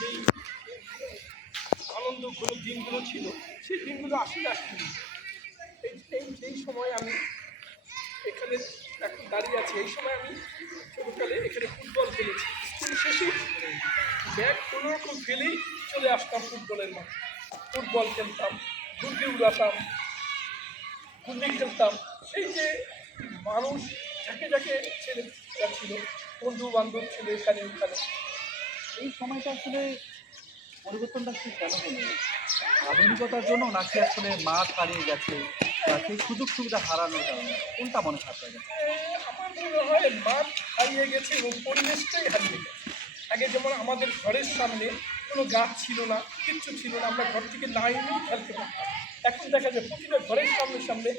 যেই আনন্দঘন দিনগুলো ছিল সেই দিনগুলো আসলে আসলে এই সময় আমি এখানে এখন দাঁড়িয়ে আছি। এই সময় আমি ছোটোকালে এখানে ফুটবল খেলেছি। স্কুল শেষে ব্যাগ কোনোরকম ফেলেই চলে আসতাম ফুটবলের মাঠে। ফুটবল খেলতাম, গুল্লি উড়াতাম, গুল্লি খেলতাম। এই যে মানুষ যাকে যাকে ছেলেরা ছিল, বন্ধু বান্ধব ছিল এখানে ওখানে। এই সময়টা আসলে পরিবর্তনটা আসলে কেন হলো? আধুনিকতার জন্য নাকি আসলে মাঠ হারিয়ে গেছে বা সেই সুযোগ সুবিধা হারানোর কারণে? কোনটা মনে হয় আপনার কাছে? আমার মনে হয় মাঠ হারিয়ে গেছে এবং পরিবেশটাই হারিয়ে গেছে। আগে যেমন আমাদের ঘরের সামনে কোনো গাছ ছিল না, কিচ্ছু ছিল না, আমরা ঘর থেকে না এনেই খেলতে পারতাম। এখন দেখা যায় প্রতিটা ঘরের সামনে সামনে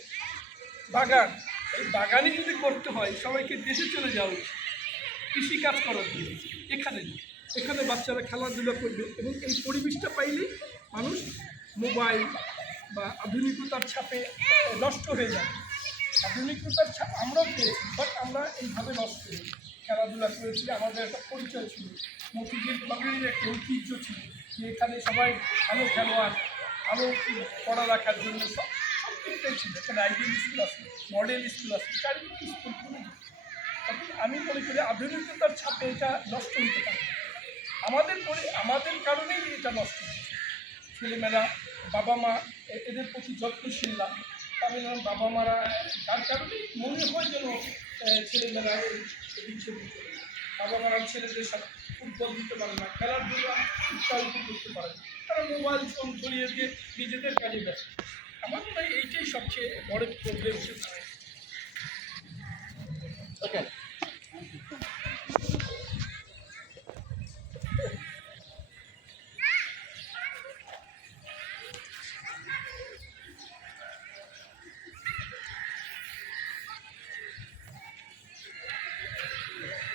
বাগান। এই বাগানে যদি করতে হয় সবাইকে দেশে চলে যাওয়া উচিত, কৃষিকাজ করার জন্য। এখানে বাচ্চারা খেলাধুলা করবে এবং এই পরিবেশটা পাইলেই মানুষ মোবাইল বা আধুনিকতার ছাপে নষ্ট হয়ে যাবে। আধুনিকতার ছাপ আমরাও পেয়েছি, বাট আমরা এইভাবে নষ্ট হই। খেলাধুলা করেছি, আমাদের একটা পরিচয় ছিল, মতিঝিল ক্লাবের একটা ঐতিহ্য ছিল যে এখানে সবাই ভালো খেলোয়াড়, ভালো পড়ালেখার জন্য সব দিকটাই ছিল। এখানে আইডিয়াল স্কুল আছে, মডেল স্কুল আছে, চারিদিকে স্কুল খুলে যেত। এখন আমি মনে করি আধুনিকতার ছাপে এটা নষ্ট হতে পারে। আমাদের কারণেই এটা নষ্ট হচ্ছে। ছেলেমেয়েরা, বাবা মা এদের প্রতি যত্নশীল না। তাদের বাবা মারা তার কারণেই মনে হয় যেন ছেলেমেয়েরা এদিক সেদিক করে। বাবা মারা ছেলেদের সাথে ফুটবল দিতে পারে না, খেলাধুলা উৎসাহিত করতে পারে না, তারা মোবাইল ফোন ধরিয়ে দিয়ে নিজেদের কাজে ব্যস্ত। আমার মনে হয় এইটাই সবচেয়ে বড় প্রবলেম। ওকে।